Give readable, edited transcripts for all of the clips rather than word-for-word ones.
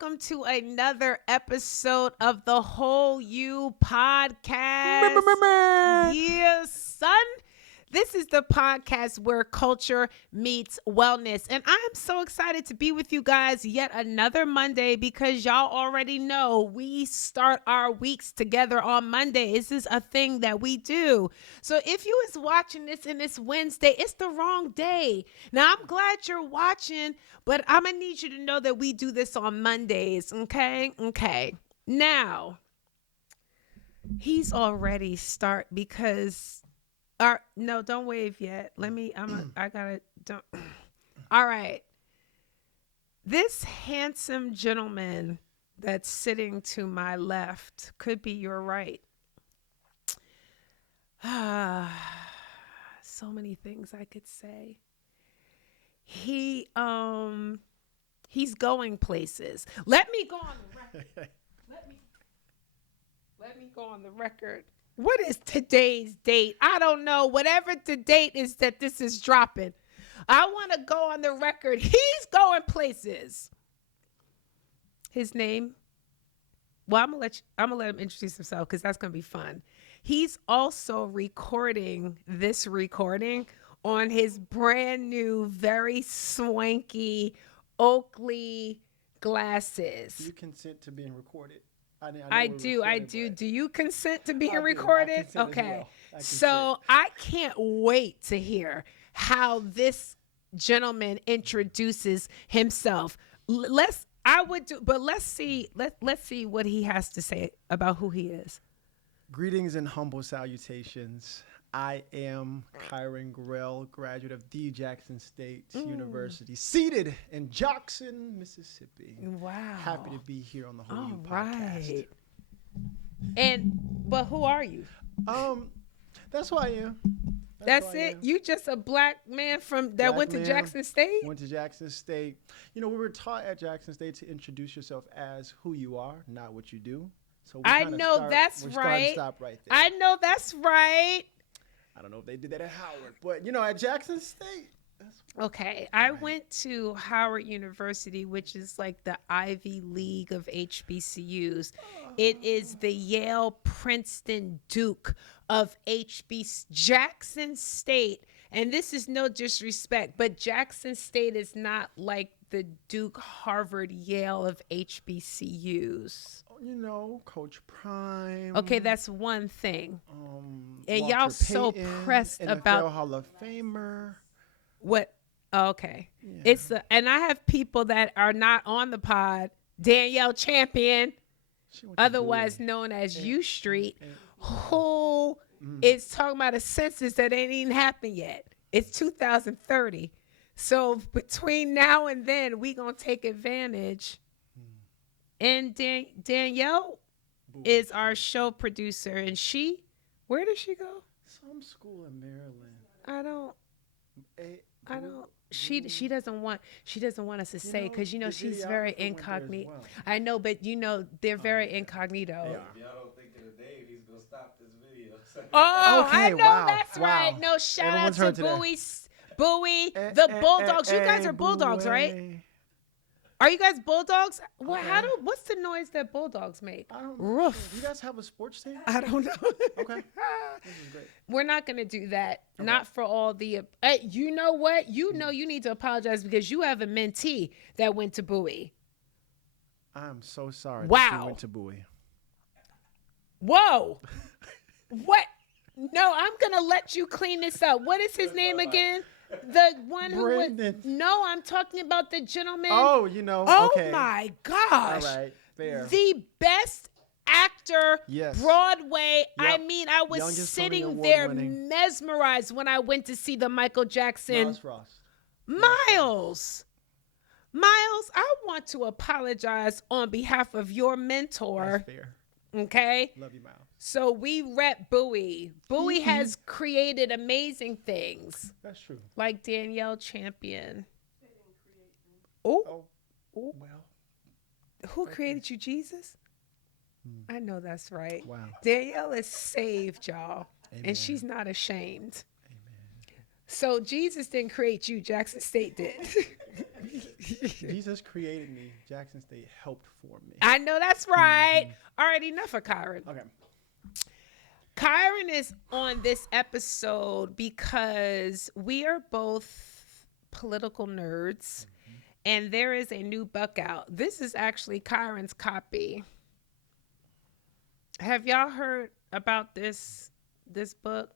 welcome to another episode of the Whole You podcast. Yeah, son. This is the podcast where culture meets wellness. And I am so excited to be with you guys yet another Monday because y'all already know we start our weeks together on Monday. This is a thing that we do. So if you is watching this and it's Wednesday, it's the wrong day. Now, I'm glad you're watching, but I'm going to need you to know that we do this on Mondays, okay? Okay. Now, he's already start because... no, don't wave yet. I gotta, don't. All right. This handsome gentleman that's sitting to my left could be your right. So many things I could say. He's going places. Let me go on the record. Let me go on the record. What is today's date? I don't know. Whatever the date is that this is dropping. I want to go on the record. He's going places. His name? Well, I'm gonna let him introduce himself because that's gonna be fun. He's also recording this recording on his brand new, very swanky Oakley glasses. Do you consent to being recorded? I do. Do you consent to being recorded? Okay. So I can't wait to hear how this gentleman introduces himself. Let's see what he has to say about who he is. Greetings and humble salutations. I am Kyron Grell, graduate of D. Jackson State University, seated in Jackson, Mississippi. Wow. Happy to be here on the Whole You podcast. Right. But who are you? That's who I am. That's it? You just a black man went to Jackson State? Went to Jackson State. You know, we were taught at Jackson State to introduce yourself as who you are, not what you do. So I know that's right. Stop right there. I know that's right. I don't know if they did that at Howard, but at Jackson State. Okay, I went to Howard University, which is like the Ivy League of HBCUs. It is the Yale, Princeton, Duke of Jackson State. And this is no disrespect, but Jackson State is not like the Duke, Harvard, Yale of HBCUs. Coach Prime. Okay, that's one thing. And Walter y'all so Payton, pressed NFL about Hall of Famer. What? Okay. Yeah. And I have people that are not on the pod. Danielle Champion, otherwise known as U Street, who is talking about a census that ain't even happened yet. It's 2030. So between now and then, we gonna take advantage. And Danielle is our show producer, and where does she go? Some school in Maryland. I don't. She doesn't want us to say because she's very incognito. Well. I know, but they're very incognito. If y'all don't think of the Dave, he's gonna stop this video. Oh, okay, I know that's right. No, shout Everyone's out to Bowie, the Bulldogs. You guys are Bulldogs, right? Are you guys Bulldogs? Well, Okay. What's the noise that Bulldogs make? I don't know. Roof. Do you guys have a sports team? I don't know. Okay. This is great. We're not going to do that. Okay. Not for all the... you know what? You need to apologize because you have a mentee that went to Bowie. I'm so sorry Wow. that she went to Bowie. Whoa. What? No, I'm going to let you clean this up. What is his name again? The one Brandon. who was... No, I'm talking about the gentleman. Oh, Oh, okay. my gosh. All right, fair. The best actor, Yes. Broadway. Yep. I mean, I was Youngest Tony sitting Award there winning. mesmerized when I went to see the Michael Jackson. Miles Frost. Miles, I want to apologize on behalf of your mentor. That's fair. Okay? Love you, Miles. So we rep Bowie. Bowie has created amazing things. That's true. Like Danielle Champion. Oh, Well. who created you, Jesus? I know that's right. Wow. Danielle is saved, y'all. Amen. And she's not ashamed. Amen. So Jesus didn't create you, Jackson State did. Jesus created me. Jackson State helped form me. I know that's right. All right, enough of Kyron. Okay. Kyron is on this episode because we are both political nerds, and there is a new book out. This is actually Kyron's copy. Have y'all heard about this book?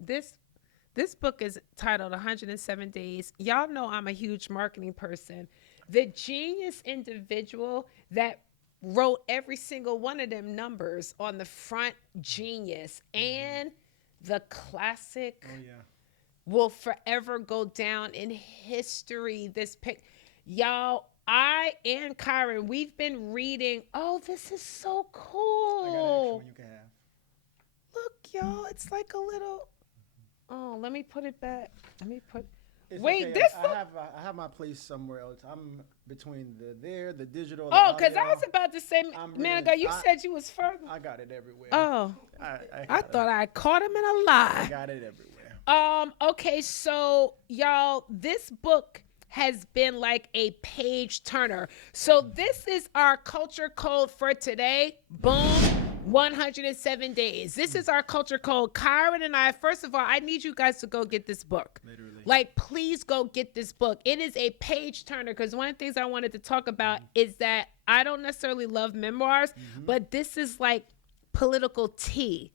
This book is titled 107 Days. Y'all know I'm a huge marketing person. The genius individual that wrote every single one of them numbers on the front, genius, and the classic will forever go down in history. This pic, y'all, I and Kyron, we've been reading. Oh, this is so cool. I got an extra one you can have. Look, y'all, it's like a little. Oh, let me put it back. Let me put. It's Wait, okay. this. I have my place somewhere else. I'm between the digital. Oh, because I was about to say, man, reading- you said you was further. I got it everywhere. Oh, I thought I caught him in a I lie. got it everywhere. Okay, so y'all, this book has been like a page turner. So this is our culture code for today. Boom. 107 days. This is our culture code. Kyron and I, first of all, I need you guys to go get this book. Literally. Like, please go get this book. It is a page turner because one of the things I wanted to talk about is that I don't necessarily love memoirs, but this is like political tea.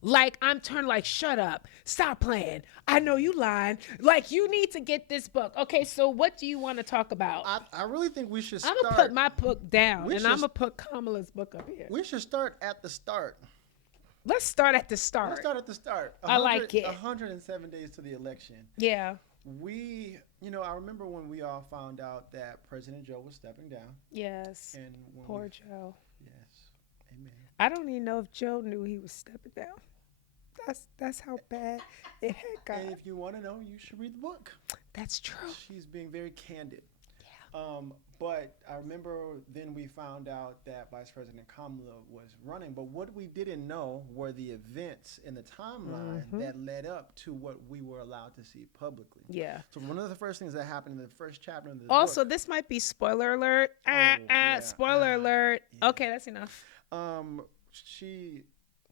Like, I'm turned like, shut up, stop playing. I know you lying. Like, you need to get this book. Okay, so what do you want to talk about? I really think we should I'm start. going to put my book down, We and should- I'm going to put Kamala's book up here. We should start at the start. Let's start at the start. Let's start at the start. I like it. 107 days to the election. Yeah. I remember when we all found out that President Joe was stepping down. Yes. And when Poor Joe. Yes. Amen. I don't even know if Joe knew he was stepping down. That's how bad it had got. And if you want to know, you should read the book. That's true. She's being very candid. Yeah. But I remember then we found out that Vice President Kamala was running. But what we didn't know were the events in the timeline that led up to what we were allowed to see publicly. Yeah. So one of the first things that happened in the first chapter of the Also, book, this might be spoiler alert. yeah. Spoiler alert. Yeah. Okay, that's enough. she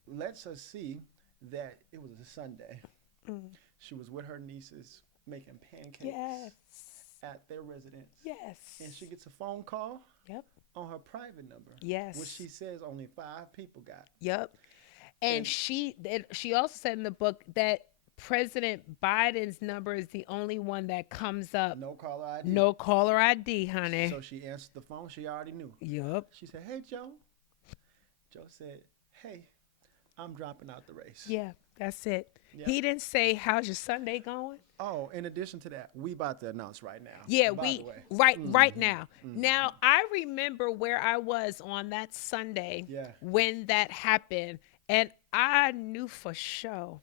lets us see that it was a Sunday. She was with her nieces making pancakes Yes. at their residence. Yes. And she gets a phone call Yep. on her private number. Yes. Which she says only 5 people got. Yep. And she also said in the book that President Biden's number is the only one that comes up. No caller ID. No caller ID, honey. So she answered the phone. She already knew. Yep. She said, "Hey, Joe." Joe said, "Hey, I'm dropping out the race." Yeah, that's it. Yep. He didn't say, "How's your Sunday going?" Oh, in addition to that, we about to announce right now. Yeah, by the way. right now. Now, I remember where I was on that Sunday Yeah. when that happened, and I knew for sure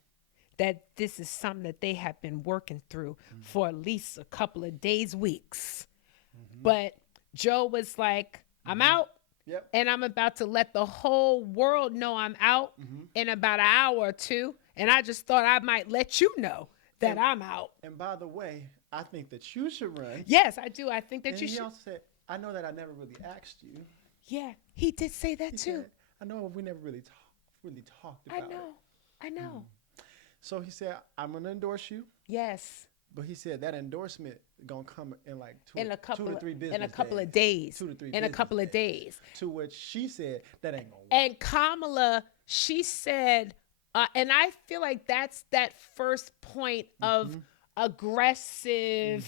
that this is something that they have been working through for at least a couple of days, weeks. But Joe was like, "I'm out." Yep. And I'm about to let the whole world know I'm out in about an hour or two. And I just thought I might let you know that I'm out. And by the way, I think that you should run. Yes, I do. I think that And you he should. also said, "I know that I never really asked you." Yeah, he did say that He too. said, "I know we never really talked about it." I know. So he said, "I'm gonna endorse you," Yes. but he said that endorsement gonna come in like two In a to couple three business in a couple of days. days. 2 to 3 In a business couple of days. To which she said, "That ain't gonna work." And Kamala, she said, and I feel like that's that first point of aggressiveness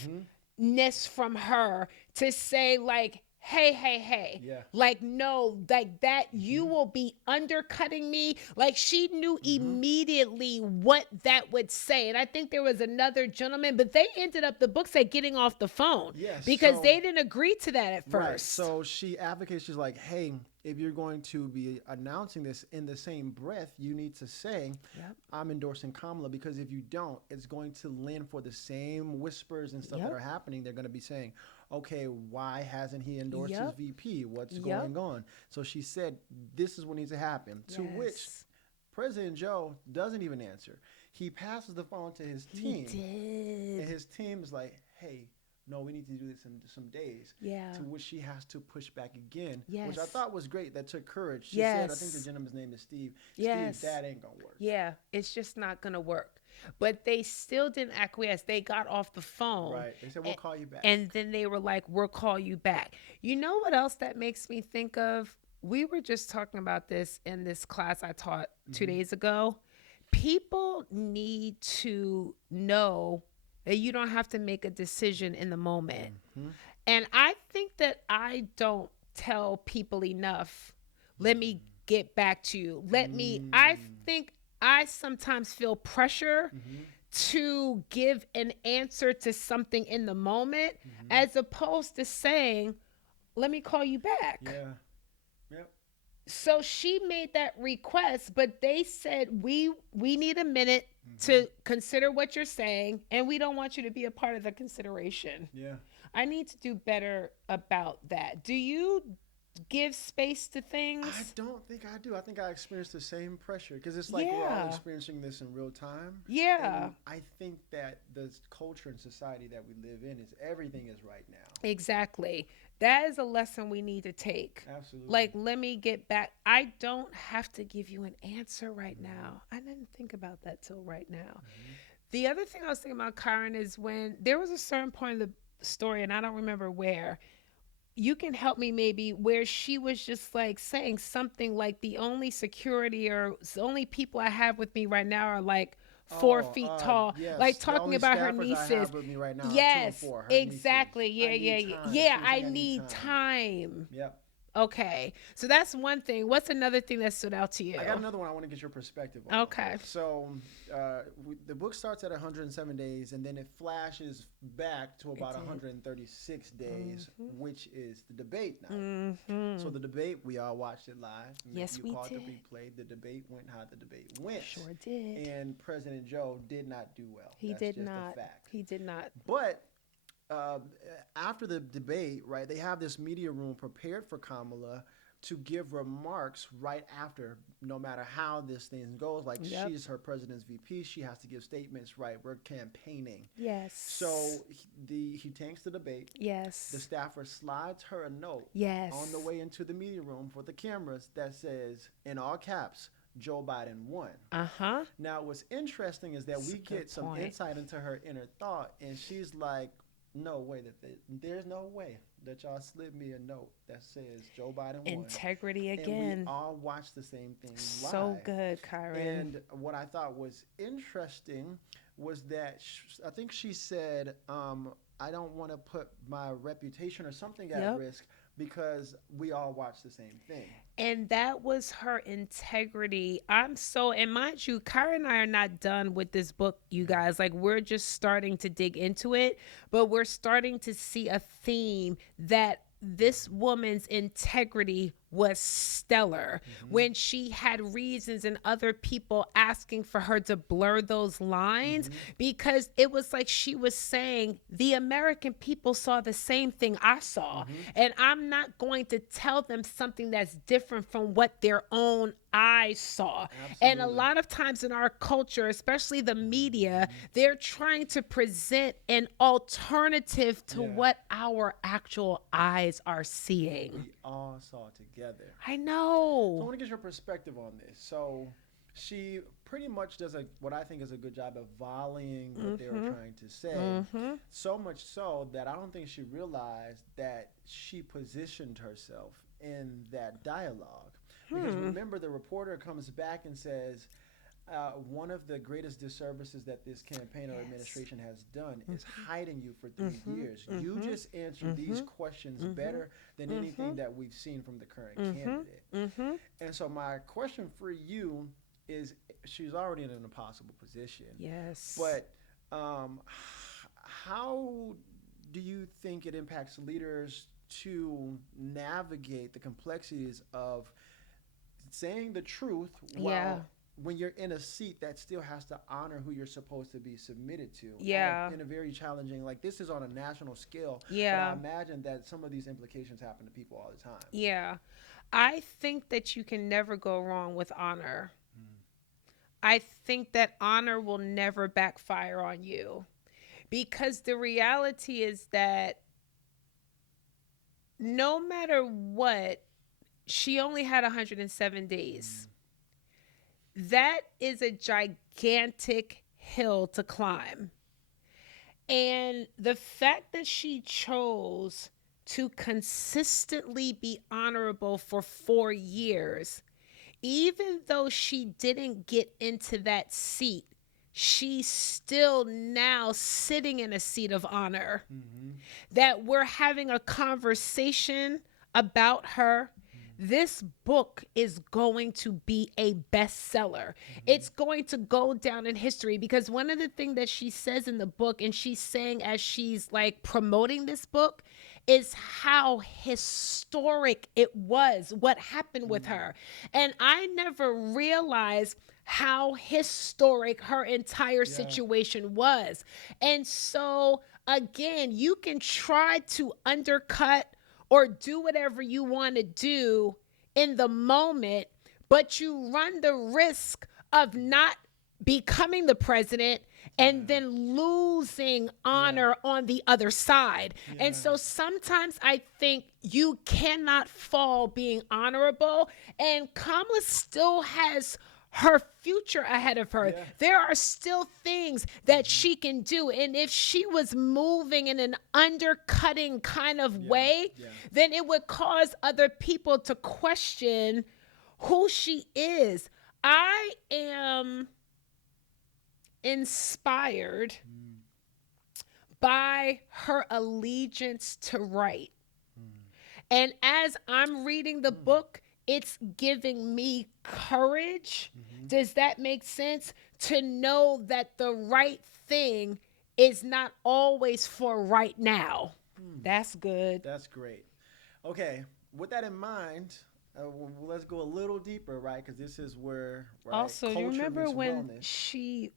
from her to say like, hey, Yeah. like, no, like that you will be undercutting me. Like she knew immediately what that would say. And I think there was another gentleman, but they ended up, the book said, getting off the phone Yes, because so- they didn't agree to that at first. Right. So she advocates, she's like, "Hey, if you're going to be announcing this in the same breath, you need to say, Yep. I'm endorsing Kamala, because if you don't, it's going to lend for the same whispers and stuff Yep. that are happening. They're going to be saying, okay, why hasn't he endorsed his Yep. VP? What's Yep. going on?" So she said, this is what needs to happen. To which Yes. President Joe doesn't even answer. He passes the phone to his He team. did. And his team is like, "Hey, no, we need to do this in some days. Yeah. To which she has to push back again, which I Yes. thought was great. That took courage. She said, I think the Yes. gentleman's name is Steve. Steve, Yes. that ain't gonna work. Yeah. It's just not going to work. But they still didn't acquiesce. They got off the phone. Right. They said, we'll call you back. And then they were like, we'll call you back. You know what else that makes me think of? We were just talking about this in this class I taught 2 days ago. People need to know that you don't have to make a decision in the moment. And I think that I don't tell people enough, let me get back to you. I think I sometimes feel pressure to give an answer to something in the moment as opposed to saying, let me call you back. Yeah. Yep. So she made that request, but they said, we need a minute to consider what you're saying, and we don't want you to be a part of the consideration. Yeah. I need to do better about that. Do you give space to things? I don't think I do. I think I experience the same pressure because it's like we're all Yeah. experiencing this in real time. Yeah. And I think that the culture and society that we live in is everything is right now. Exactly. That is a lesson we need to take. Absolutely. Like, let me get back. I don't have to give you an answer right now. I didn't think about that till right now. The other thing I was thinking about, Karen, is when there was a certain point of the story, and I don't remember where, you can help me maybe, where she was just like saying something like the only security or the only people I have with me right now are like 4 feet tall. Yes. Like The talking only about her staffers I nieces. have with me right now are 2 and Yes, 4, her exactly. nieces. Yeah, I yeah, need yeah. time. Yeah, She was I like, need time. Yep. Okay. So that's one thing. What's another thing that stood out to you? I got another one I want to get your perspective on. Okay. So the book starts at 107 days, and then it flashes back to about 136 days, which is the debate night. So the debate, we all watched it live. Yes, we caught did. the replay. The debate went how the debate went. Sure did. And President Joe did not do well. He That's did just not. a fact. He did not. But after the debate, right, they have this media room prepared for Kamala to give remarks right after, no matter how this thing goes. Like, Yep. she's her president's VP. She has to give statements, right? We're campaigning. Yes. So he tanks the debate. Yes. The staffer slides her a note Yes. on the way into the media room for the cameras that says, in all caps, Joe Biden won. Uh-huh. Now, what's interesting is that That's a we good get some point. insight into her inner thought, and she's like, no way there's no way that y'all slid me a note that says Joe Biden won. Integrity And again. we all watched the same thing live. So good, Kyron. And what I thought was interesting was that I think she said, I don't want to put my reputation or something at risk because we all watch the same thing. And that was her integrity. And mind you, Kyra and I are not done with this book, you guys. Like, we're just starting to dig into it, but we're starting to see a theme that this woman's integrity was stellar when she had reasons and other people asking for her to blur those lines because it was like she was saying the American people saw the same thing I saw, and I'm not going to tell them something that's different from what their own eyes saw. And a lot of times in our culture, especially the media, they're trying to present an alternative to what our actual eyes are seeing. We all saw together. I So I know. want to get your perspective on this. So she pretty much does what I think is a good job of volleying what they were trying to say. So much so that I don't think she realized that she positioned herself in that dialogue. Because remember, the reporter comes back and says, one of the greatest disservices that this campaign or administration has done is hiding you for 3 years. You just answered these questions better than anything that we've seen from the current candidate. And so my question for you is, she's already in an impossible position. Yes. But how do you think it impacts leaders to navigate the complexities of saying the truth while when you're in a seat that still has to honor who you're supposed to be submitted to? In a very challenging, like, this is on a national scale. But I imagine that some of these implications happen to people all the time. Yeah. I think that you can never go wrong with honor. I think that honor will never backfire on you Because the reality is that no matter what, she only had 107 days. That is a gigantic hill to climb. And the fact that she chose to consistently be honorable for 4 years, even though she didn't get into that seat, she's still now sitting in a seat of honor. That we're having a conversation about her. This book is going to be a bestseller. It's going to go down in history because one of the things that she says in the book, and she's saying as she's like promoting this book, is how historic it was, what happened with her. And I never realized how historic her entire situation was. And so, again, you can try to undercut or do whatever you want to do in the moment, but you run the risk of not becoming the president and then losing honor on the other side. And so sometimes I think you cannot fall being honorable, and Kamala still has her future ahead of her. There are still things that she can do. And if she was moving in an undercutting kind of way, then it would cause other people to question who she is. I am inspired by her allegiance to right. And as I'm reading the book, it's giving me courage. Does that make sense? To know that the right thing is not always for right now. That's good. That's great. Okay, with that in mind, let's go a little deeper, right? Because this is where Also, you culture remember meets when wellness. she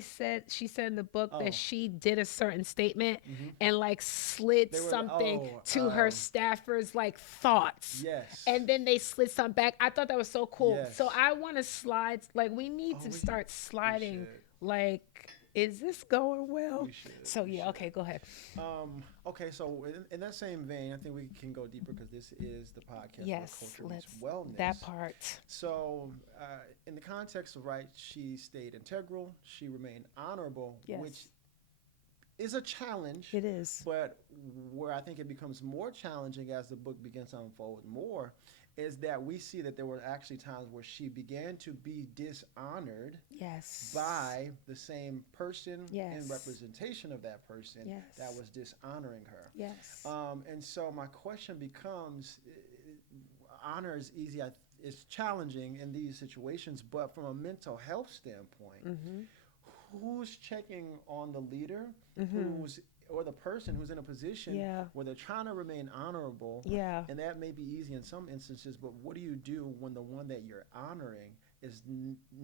said in the book that she did a certain statement and like slid They were- something oh, to her staffers like thoughts. Yes. And then they slid something back. I thought that was so cool. Yes. So I want to slide, like we need to we start sliding. should. Like, is this going well? We should, So we yeah, okay, go ahead. Okay, so in that same vein, I think we can go deeper because this is the podcast Yes, where culture let's meets wellness. that part. So, in the context of right, she stayed integral. She remained honorable, Yes. which is a challenge. It is. But where I think it becomes more challenging as the book begins to unfold more is that we see that there were actually times where she began to be dishonored Yes. by the same person Yes. in representation of that person Yes. that was dishonoring her. Yes. And so my question becomes, honor is easy, it's challenging in these situations, but from a mental health standpoint, who's checking on the leader who's or the person who's in a position where they're trying to remain honorable, and that may be easy in some instances, but what do you do when the one that you're honoring is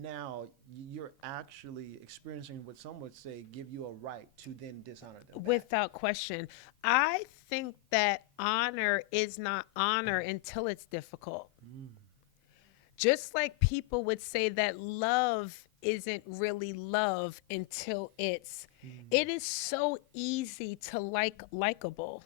now you're actually experiencing what some would say give you a right to then dishonor them back? Without question. I think that honor is not honor until it's difficult. Just like people would say that love isn't really love until it is so easy to likable.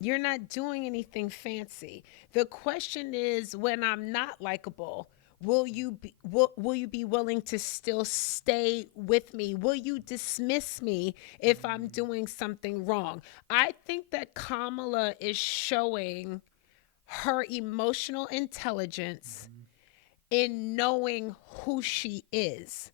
You're not doing anything fancy. The question is, when I'm not likable, will you be willing to still stay with me? Will you dismiss me if I'm doing something wrong? I think that Kamala is showing her emotional intelligence in knowing who she is.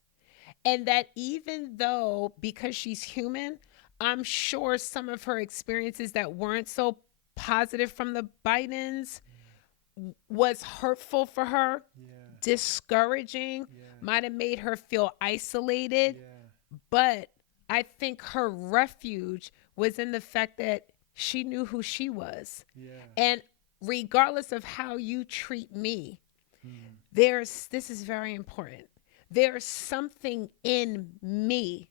And that even though, because she's human, I'm sure some of her experiences that weren't so positive from the Bidens was hurtful for her, discouraging, might have made her feel isolated. But I think her refuge was in the fact that she knew who she was. And regardless of how you treat me, this is very important. There's something in me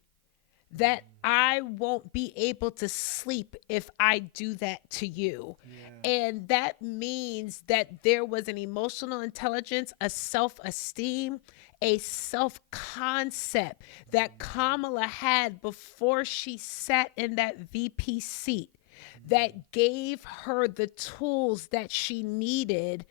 that I won't be able to sleep if I do that to you. And that means that there was an emotional intelligence, a self-esteem, a self-concept that Kamala had before she sat in that VP seat that gave her the tools that she needed,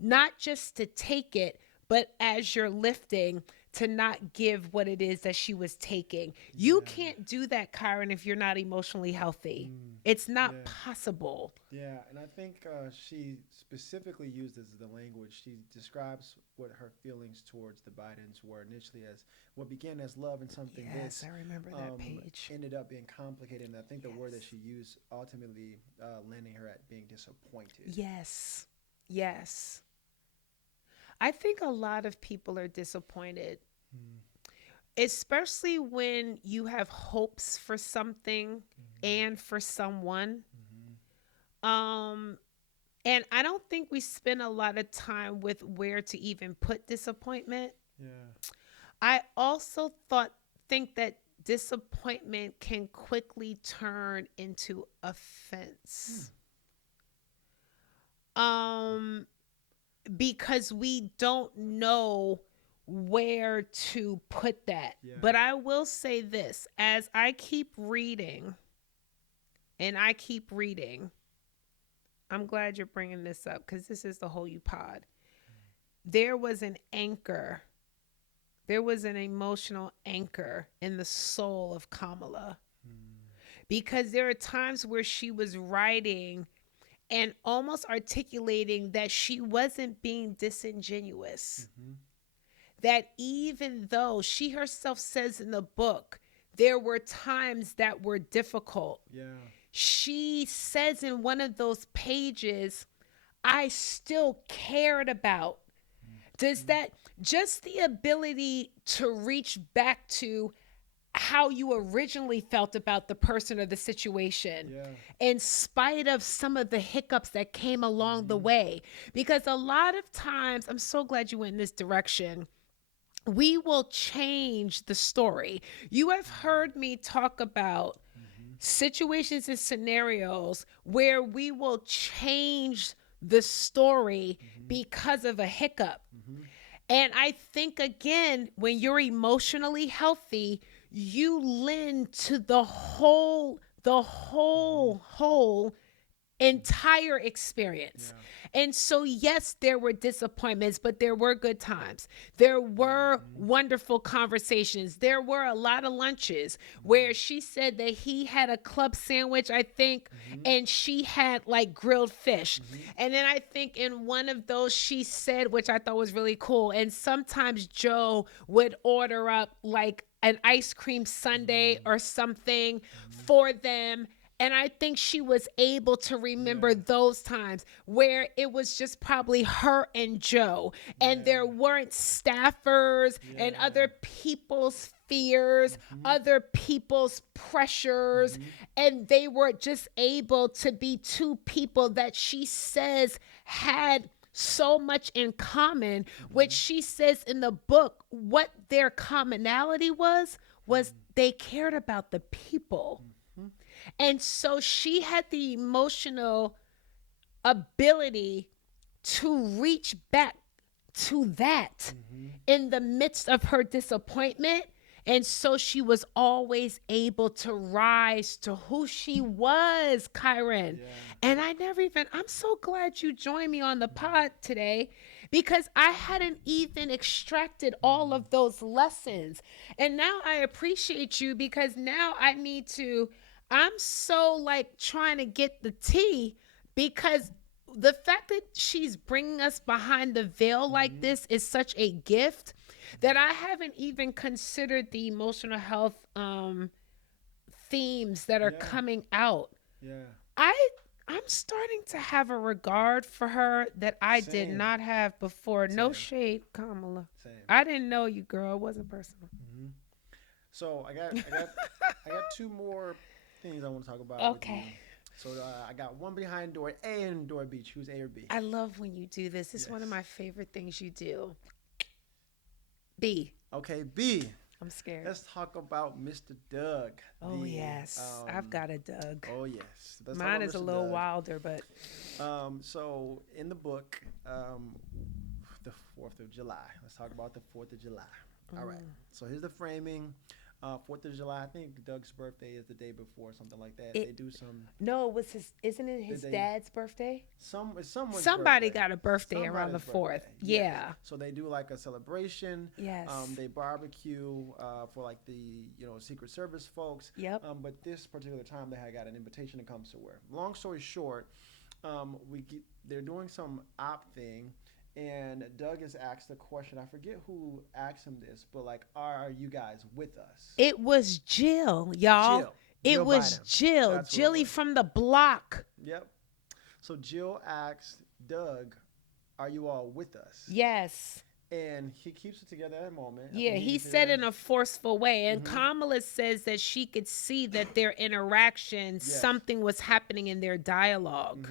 not just to take it, but as you're lifting, to not give what it is that she was taking. You can't do that, Kyron, if you're not emotionally healthy. It's not Yeah. possible. Yeah, and I think she specifically uses the language. She describes what her feelings towards the Bidens were initially as what began as love and something Yes, this I remember that page. ended up being complicated. And I think the word that Yes. she used ultimately landing her at being disappointed. Yes. Yes. I think a lot of people are disappointed, Mm, especially when you have hopes for something and for someone. mhm. Um, and I don't think we spend a lot of time with where to even put disappointment. Yeah. I also think that disappointment can quickly turn into offense. Um, because we don't know where to put that. Yeah. But I will say this, as I keep reading and I keep reading, I'm glad you're bringing this up because this is the whole you pod. There was an anchor. There was an emotional anchor in the soul of Kamala because there are times where she was writing and almost articulating that she wasn't being disingenuous. Mhm. That even though she herself says in the book, there were times that were difficult. Yeah. She says in one of those pages, I still cared about. Does that just the ability to reach back to how you originally felt about the person or the situation, Yeah. in spite of some of the hiccups that came along the way? Because a lot of times, I'm so glad you went in this direction, we will change the story. You have heard me talk about situations and scenarios where we will change the story because of a hiccup. And I think, again, when you're emotionally healthy, you lend to the whole entire experience. And so, yes, there were disappointments, but there were good times. There were wonderful conversations. There were a lot of lunches where she said that he had a club sandwich, I think, and she had like grilled fish. And then I think in one of those, she said, which I thought was really cool, and sometimes Joe would order up like an ice cream sundae or something for them. And I think she was able to remember those times where it was just probably her and Joe, and there weren't staffers and other people's fears, other people's pressures, and they were just able to be two people that she says had so much in common, which she says in the book what their commonality was they cared about the people. And so she had the emotional ability to reach back to that in the midst of her disappointment. And so she was always able to rise to who she was, Kyron. And I'm so glad you joined me on the pod today because I hadn't even extracted all of those lessons. And now I appreciate you because now I'm so like trying to get the tea because the fact that she's bringing us behind the veil like this is such a gift that I haven't even considered the emotional health themes that are coming out. Yeah. I I'm starting to have a regard for her that I did Same. not have before. No Same. shade, Kamala. Same. I didn't know you, girl. It wasn't personal. So I got two more things I want to talk about with you. Okay. So I got one behind door A and door B. Choose A or B. I love when you do this. It's one of Yes. my favorite things you do. B. Okay, B. I'm scared. Let's talk about Mr. Doug. Oh, yes. I've got a Doug. Oh yes. Let's talk Mine about is a Mr. little Doug. wilder, but So in the book, the 4th of July. Let's talk about the 4th of July. All right. So here's the framing. 4th of July. I think Doug's birthday is the day before, something like that. They do some. No, it was his. Isn't it his dad's birthday? It's someone's Somebody birthday. got a birthday around the 4th. Yes. Yeah. So they do like a celebration. Yes. They barbecue for like the Secret Service folks. Yep. But this particular time they had got an invitation to come somewhere. Long story short, they're doing some op thing. And Doug is asked a question. I forget who asked him this, but like, are you guys with us? It was Jill, y'all. It was Biden. Jill. Jilly from the block. Yep. So Jill asked Doug, are you all with us? Yes. And he keeps it together at a moment. Yeah, he said in a forceful way. And Kamala says that she could see that their interaction, something was happening in their dialogue.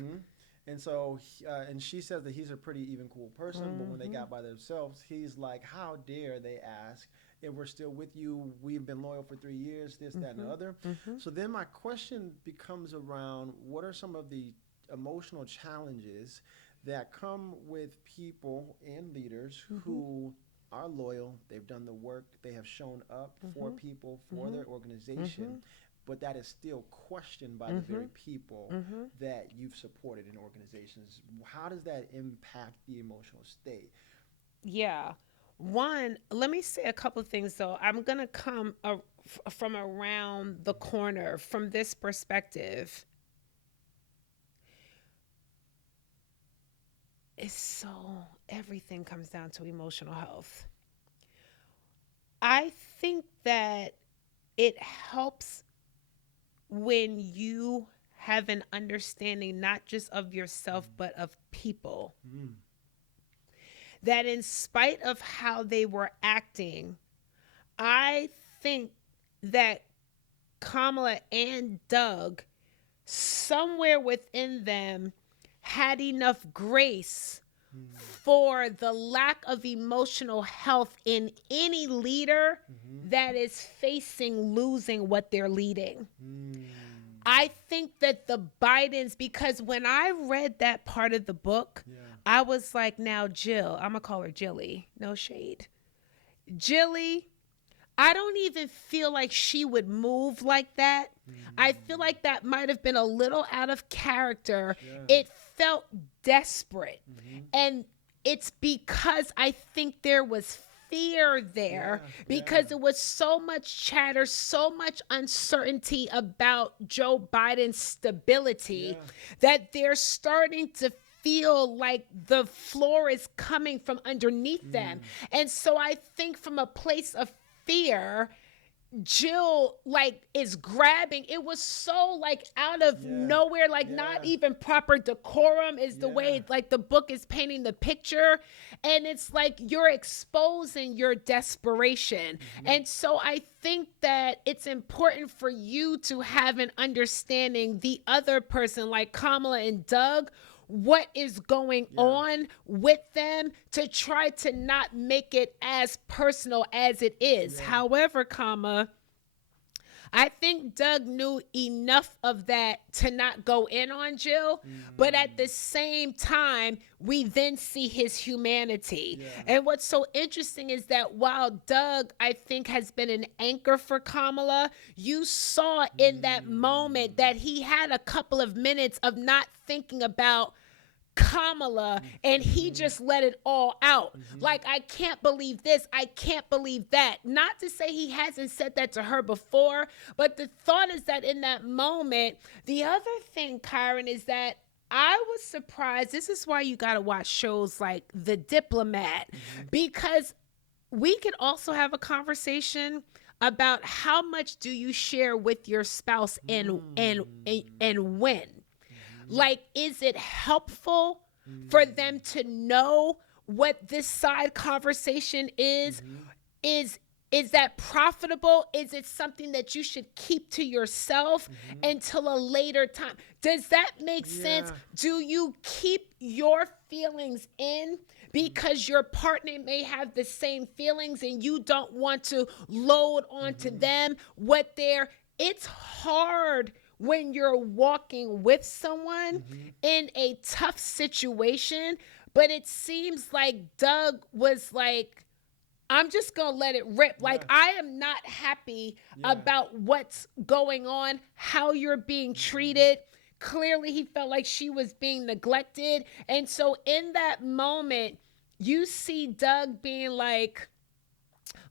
And so, and she says that he's a pretty even cool person, but when they got by themselves, he's like, how dare they ask if we're still with you? We've been loyal for 3 years, this, that, and the other. So then my question becomes around, what are some of the emotional challenges that come with people and leaders who are loyal, they've done the work, they have shown up for people, for their organization, but that is still questioned by the very people that you've supported in organizations. How does that impact the emotional state? Yeah. One, let me say a couple of things, though. I'm going to come from around the corner from this perspective. Everything comes down to emotional health. I think that it helps when you have an understanding not just of yourself, but of people. That in spite of how they were acting, I think that Kamala and Doug, somewhere within them, had enough grace for the lack of emotional health in any leader that is facing losing what they're leading. I think that the Bidens, because when I read that part of the book, I was like, now Jill, I'm going to call her Jilly, no shade. Jilly, I don't even feel like she would move like that. I feel like that might have been a little out of character. It felt desperate. And it's because I think there was fear there because it was so much chatter, so much uncertainty about Joe Biden's stability that they're starting to feel like the floor is coming from underneath them. And so I think from a place of fear, Jill is grabbing. It was so out of nowhere, not even proper decorum is the way the book is painting the picture. And it's like you're exposing your desperation. And so I think that it's important for you to have an understanding, the other person like Kamala and Doug, what is going on with them, to try to not make it as personal as it is. However, I think Doug knew enough of that to not go in on Jill, but at the same time, we then see his humanity. And what's so interesting is that while Doug, I think, has been an anchor for Kamala, you saw in that moment that he had a couple of minutes of not thinking about Kamala, and he just let it all out. I can't believe this, I can't believe that. Not to say he hasn't said that to her before, but the thought is that in that moment, the other thing, Kyron, is that I was surprised. This is why you got to watch shows like The Diplomat, because we could also have a conversation about how much do you share with your spouse and when. Is it helpful for them to know what this side conversation is? Is that profitable? Is it something that you should keep to yourself until a later time? Does that make sense? Do you keep your feelings in because your partner may have the same feelings and you don't want to load onto them what it's hard when you're walking with someone in a tough situation, But it seems like Doug was like, I'm just going to let it rip. Like, I am not happy about what's going on, how you're being treated. Clearly, he felt like she was being neglected. And so in that moment, you see Doug being like,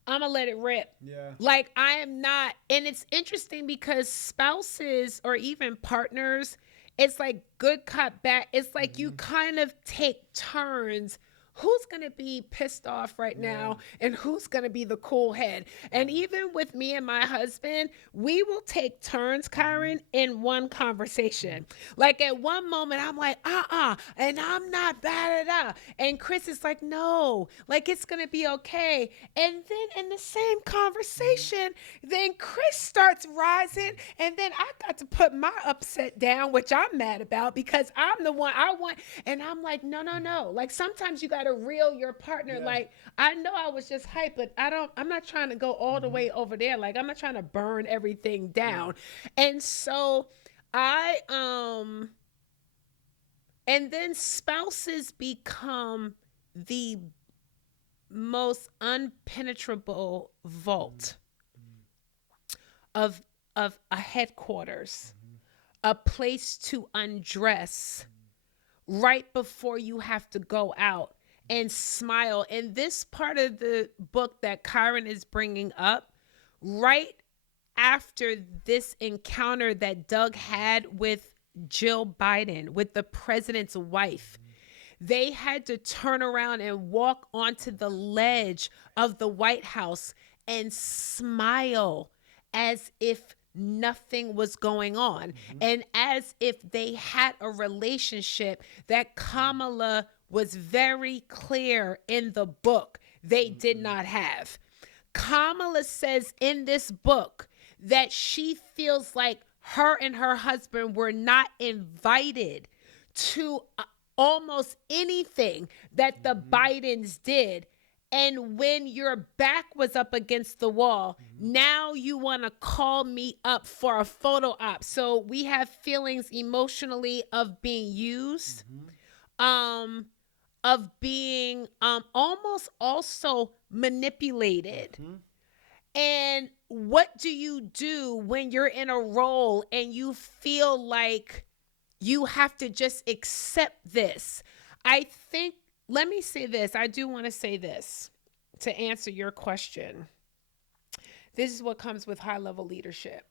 I'm going to let it rip. Yeah. Like, I am not. And it's interesting because spouses or even partners, it's like good cop bad. It's like you kind of take turns. Who's going to be pissed off right now and who's going to be the cool head? And even with me and my husband, we will take turns, Kyron, in one conversation. Like at one moment, I'm like, and I'm not bad at all. And Chris is like, no, like it's going to be okay. And then in the same conversation, then Chris starts rising. And then I got to put my upset down, which I'm mad about because I'm the one I want. And I'm like, no. Like sometimes you got to reel your partner. Like I know I was just hyped, but I'm not trying to go all the way over there. Like I'm not trying to burn everything down. And so and then spouses become the most unpenetrable vault of a headquarters, a place to undress right before you have to go out and smile. And this part of the book that Kyron is bringing up, right after this encounter that Doug had with Jill Biden, with the president's wife, they had to turn around and walk onto the ledge of the White House and smile as if nothing was going on, and as if they had a relationship that Kamala was very clear in the book they did not have. Kamala says in this book that she feels like her and her husband were not invited to almost anything that the Bidens did. And when your back was up against the wall, now you want to call me up for a photo op. So we have feelings emotionally of being used, of being almost also manipulated. And what do you do when you're in a role and you feel like you have to just accept this? I think, let me say this. I do want to say this to answer your question. This is what comes with high level leadership.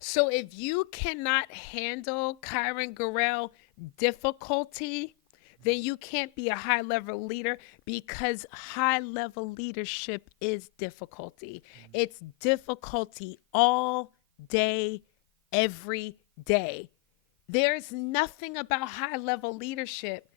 So if you cannot handle, Kyron Garrell, difficulty, then you can't be a high level leader, because high level leadership is difficulty. It's difficulty all day, every day. There's nothing about high level leadership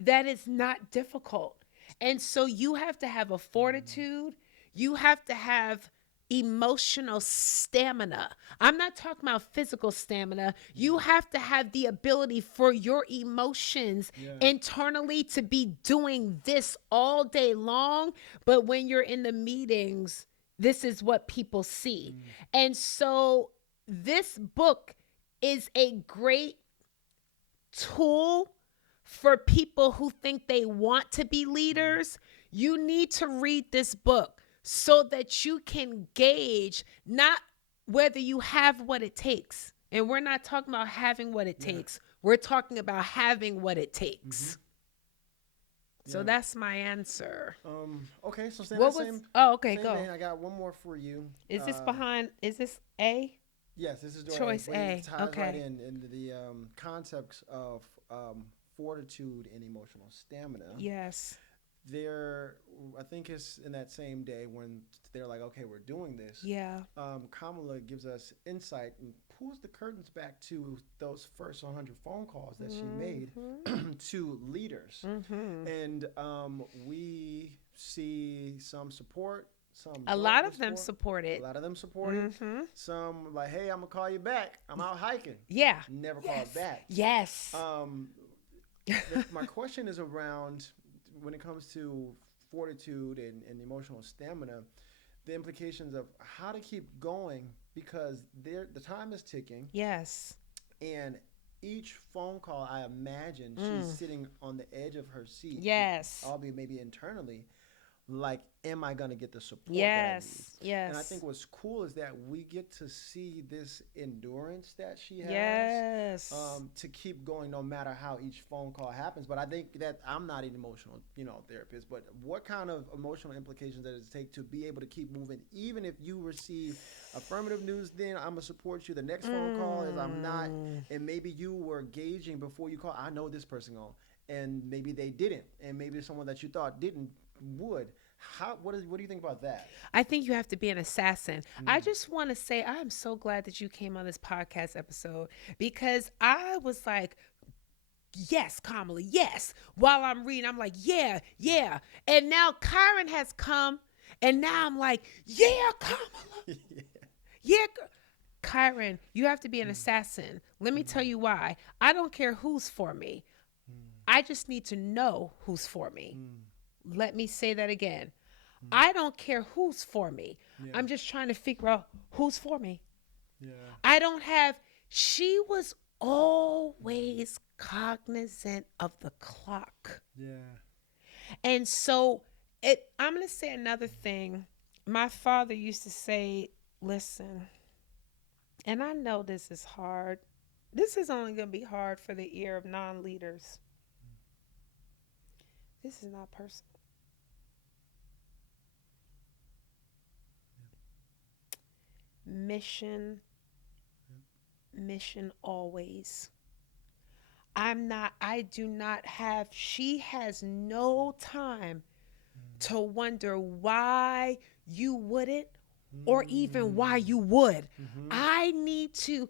that is not difficult. And so you have to have a fortitude. You have to have emotional stamina. I'm not talking about physical stamina. You have to have the ability for your emotions internally to be doing this all day long. But when you're in the meetings, this is what people see. And so this book is a great tool for people who think they want to be leaders. You need to read this book so that you can gauge not whether you have what it takes. And we're not talking about having what it takes. We're talking about having what it takes. So that's my answer. Okay, so What was? same, Okay, same go. vein, I got one more for you. Is this behind? Is this A? Yes, this is Choice but A. It ties right into the concepts of fortitude and emotional stamina. Yes. I think it's in that same day when they're like, okay, we're doing this. Yeah. Kamala gives us insight and pulls the curtains back to those first 100 phone calls that she made to leaders. And we see some support. A lot of them supported. A lot of them supported. Some like, hey, I'm gonna call you back. I'm out hiking. Yeah. Never called back. Yes. My question is around, when it comes to fortitude and emotional stamina, the implications of how to keep going, because the time is ticking. Yes. And each phone call, I imagine she's sitting on the edge of her seat, Yes. albeit maybe internally, like, am I going to get the support that I need? Yes. Yes. And I think what's cool is that we get to see this endurance that she has, Yes. to keep going no matter how each phone call happens. But I think that I'm not an emotional, therapist, but what kind of emotional implications does it take to be able to keep moving? Even if you receive affirmative news, then I'm going to support you. The next phone call is I'm not. And maybe you were gauging before you call, I know this person on. And maybe they didn't. And maybe someone that you thought didn't would. What do you think about that? I think you have to be an assassin. I just want to say I'm so glad that you came on this podcast episode, because I was like, yes, Kamala, yes. While I'm reading, I'm like, yeah, yeah. And now Kyron has come, and now I'm like, yeah, Kamala. Yeah. Kyron, you have to be an assassin. Let me tell you why. I don't care who's for me. I just need to know who's for me. Let me say that again. I don't care who's for me. Yeah. I'm just trying to figure out who's for me. Yeah. I don't have, she was always cognizant of the clock. Yeah. And so I'm going to say another thing. My father used to say, listen, and I know this is hard. This is only going to be hard for the ear of non-leaders. This is not personal. Mission always. She has no time to wonder why you wouldn't, or even why you would. I need to,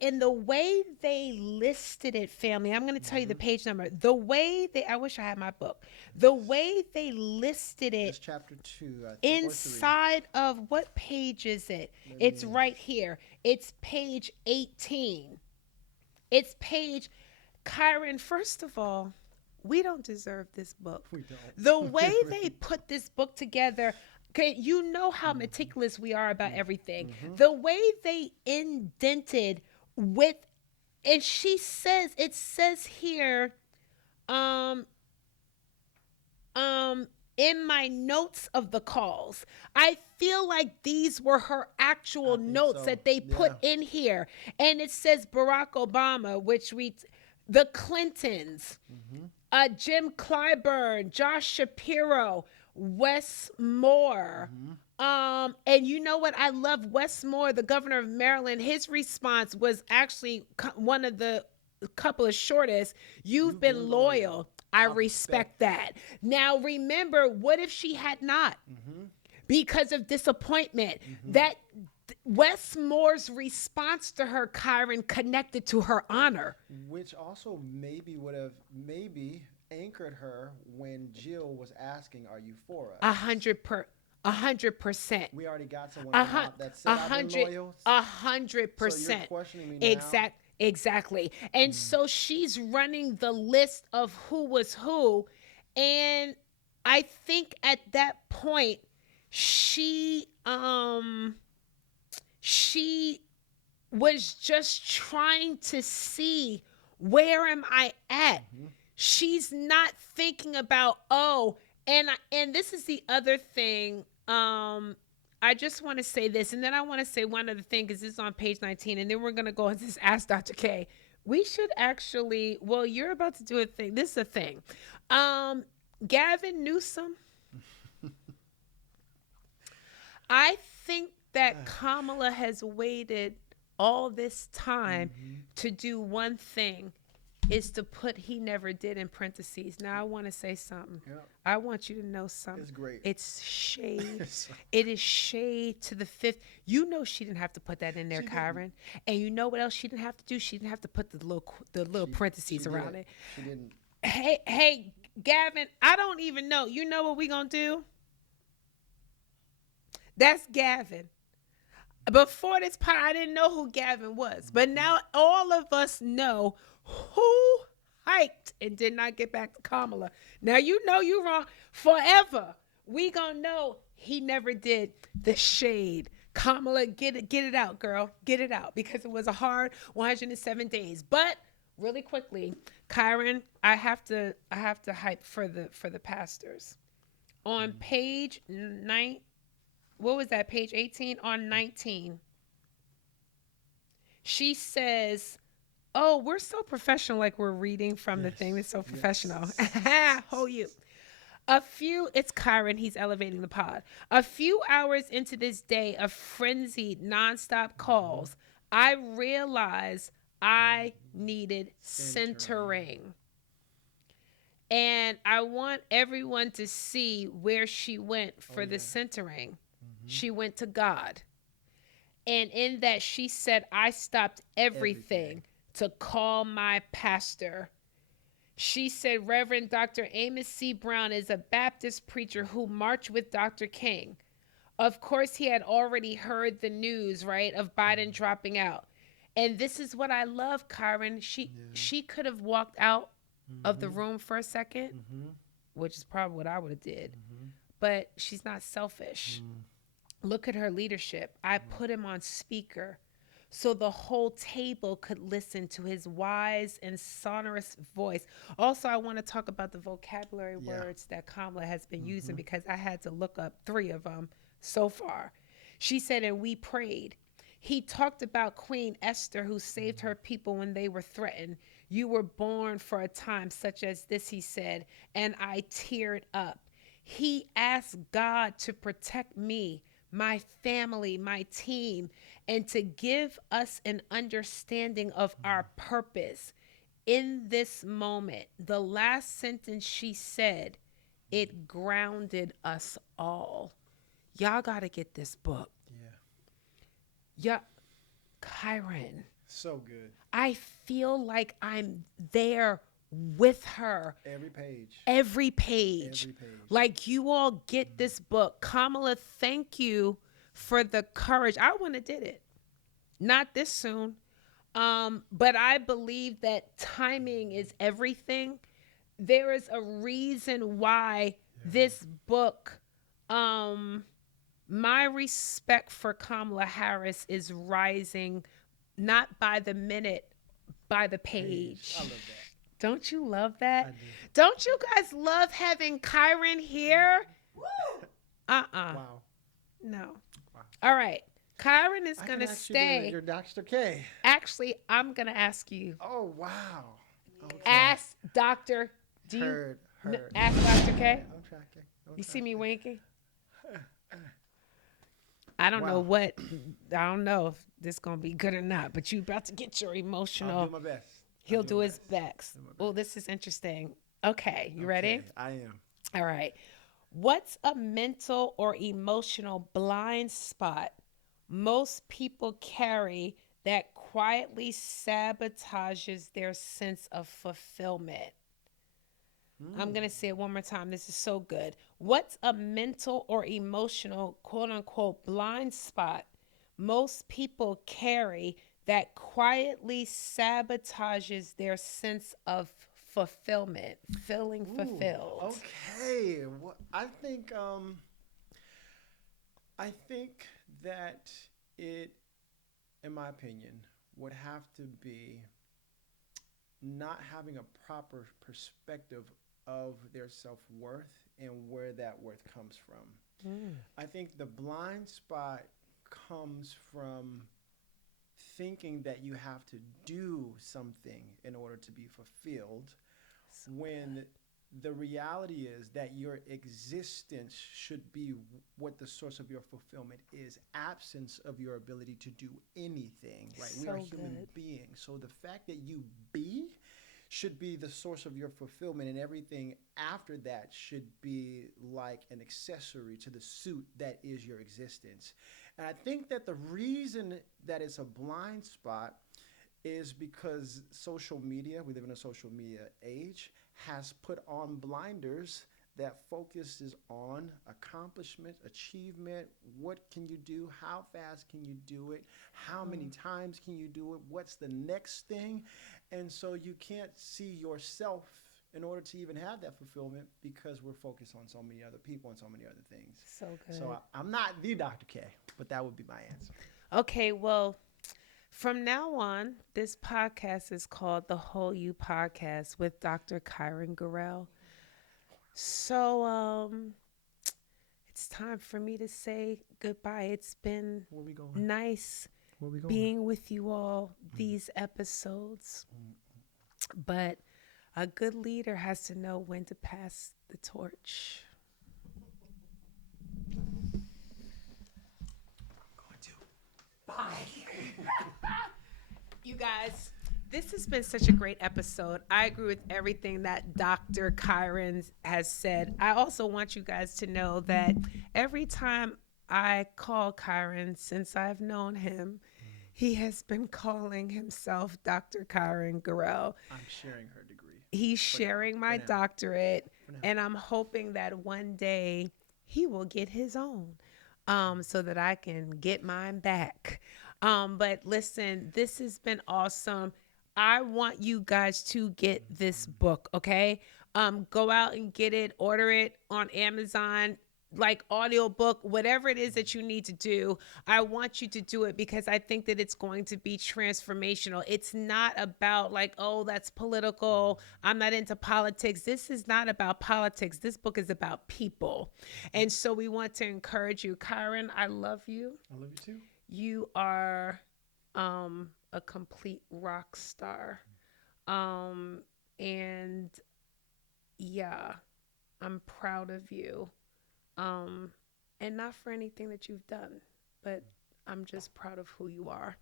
in the way they listed it, family, I'm going to tell you the page number. I wish I had my book. The way they listed it. It's chapter 2, I think. Inside of, what page is it? It's right here. It's page 18. It's page, Kyron, first of all, we don't deserve this book. We don't. The way they put this book together, okay, you know how meticulous we are about everything. The way they indented with, and it says here, in my notes of the calls, I feel like these were her actual notes that they put in here. And it says Barack Obama, the Clintons, Jim Clyburn, Josh Shapiro, Wes Moore. And you know what? I love Wes Moore, the governor of Maryland. His response was actually one of the couple of shortest. You've been loyal. I respect that. Now, remember, what if she had not? Because of disappointment. That Wes Moore's response to her, Kyron, connected to her honor. Which also would have anchored her when Jill was asking, are you for us? 100%. We already got someone that said I've been loyal. 100%. So you're questioning me now? Exactly. And so she's running the list of who was who. And I think at that point, she was just trying to see, where am I at? She's not thinking about, and this is the other thing. I just want to say this, and then I want to say one other thing, because this is on page 19, and then we're going to go into this Ask Dr. K. We should actually, you're about to do a thing. This is a thing. Gavin Newsom. I think that Kamala has waited all this time to do one thing, is to put "he never did" in parentheses. Now I want to say something. Yeah. I want you to know something. It's great. It's shade. It is shade to the fifth. You know she didn't have to put that in there, Kyron. And you know what else she didn't have to do? She didn't have to put the little parentheses around it. She didn't. Hey, Gavin, I don't even know. You know what we gonna do? That's Gavin. Before this part, I didn't know who Gavin was. But now all of us know who hiked and did not get back to Kamala. Now you know you're wrong. Forever, we gonna know he never did the shade. Kamala, get it out, girl. Get it out because it was a hard 107 days. But really quickly, Kyron, I have to hype for the pastors. On page 9, what was that? Page 18 on 19. She says, "Oh, we're so professional like we're reading from the thing. It's so professional." Ho you. It's Kyron, he's elevating the pod. A few hours into this day of frenzied, nonstop calls, I realized I needed centering. And I want everyone to see where she went for the centering. She went to God. And in that, she said, I stopped everything to call my pastor. She said Reverend Dr. Amos C. Brown is a Baptist preacher who marched with Dr. King. Of course, he had already heard the news, right, of Biden dropping out. And this is what I love, Kyron. She could have walked out of the room for a second, which is probably what I would have did. But she's not selfish. Look at her leadership. I put him on speaker so the whole table could listen to his wise and sonorous voice. Also, I want to talk about the vocabulary words that Kamala has been using because I had to look up 3 of them so far. She said, and we prayed. He talked about Queen Esther, who saved her people when they were threatened. You were born for a time such as this, he said, and I teared up. He asked God to protect me, my family, my team, and to give us an understanding of our purpose. In this moment, the last sentence she said, it grounded us all. Y'all got to get this book. Yeah. Kyron. So good. I feel like I'm there with her. Every page. Every page. Every page. Like, you all get this book. Kamala, thank you for the courage. I wouldn't have did it. Not this soon. But I believe that timing is everything. There is a reason why this book, my respect for Kamala Harris is rising, not by the minute, by the page. I love that. Don't you love that? I do. Don't you guys love having Kyron here? Wow. No. Wow. All right. Kyron is going to stay. You're Dr. K. Actually, I'm going to ask you. Oh, wow. Okay. Ask Dr. Do you Heard. ask Dr. K? I'm tracking. You see me winking? I don't know Wow. I don't know if this is going to be good or not, but you about to get your emotional. I'll do my best. He'll do his best. Oh, this is interesting. Okay, you ready? I am. All right. What's a mental or emotional blind spot most people carry that quietly sabotages their sense of fulfillment? I'm going to say it one more time. This is so good. What's a mental or emotional, quote unquote, blind spot most people carry that quietly sabotages their sense of fulfillment, feeling fulfilled? Okay. Well, I think that it, in my opinion, would have to be not having a proper perspective of their self-worth and where that worth comes from. I think the blind spot comes from thinking that you have to do something in order to be fulfilled, when the reality is that your existence should be what the source of your fulfillment is, absence of your ability to do anything, right? We are human beings. So the fact that you be should be the source of your fulfillment, and everything after that should be like an accessory to the suit that is your existence. And I think that the reason that it's a blind spot is because social media, we live in a social media age, has put on blinders that focuses on accomplishment, achievement. What can you do? How fast can you do it? How many times can you do it? What's the next thing? And so you can't see yourself in order to even have that fulfillment because we're focused on so many other people and so many other things. So good. So I'm not the Dr. K, but that would be my answer. Okay, well, from now on, this podcast is called the Whole You Podcast with Dr. Kyron Garrell. So, it's time for me to say goodbye. It's been Where we going? nice Where we going? being with you all these episodes, but a good leader has to know when to pass the torch. Going to. Bye. You guys, this has been such a great episode. I agree with everything that Dr. Kyron has said. I also want you guys to know that every time I call Kyron since I've known him, he has been calling himself Dr. Kyron Garrell. I'm sharing her degree. He's sharing my doctorate, For now. and I'm hoping that one day he will get his own, so that I can get mine back. But listen, this has been awesome. I want you guys to get this book, okay? Go out and get it, order it on Amazon, like audiobook, whatever it is that you need to do. I want you to do it because I think that it's going to be transformational. It's not about like, oh, that's political. I'm not into politics. This is not about politics. This book is about people. And so we want to encourage you. Kyron, I love you. I love you too. You are a complete rock star. And yeah, I'm proud of you. And not for anything that you've done, but I'm just proud of who you are.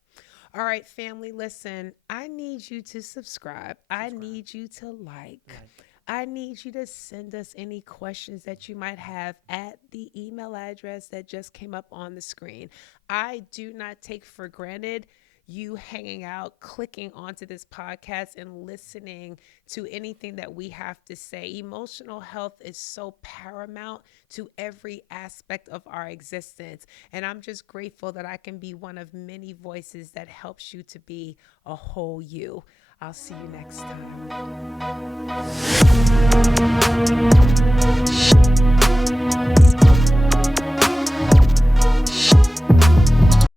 All right, family, listen, I need you to subscribe. I need you to like. I need you to send us any questions that you might have at the email address that just came up on the screen. I do not take for granted you hanging out, clicking onto this podcast and listening to anything that we have to say. Emotional health is so paramount to every aspect of our existence. And I'm just grateful that I can be one of many voices that helps you to be a whole you. I'll see you next time.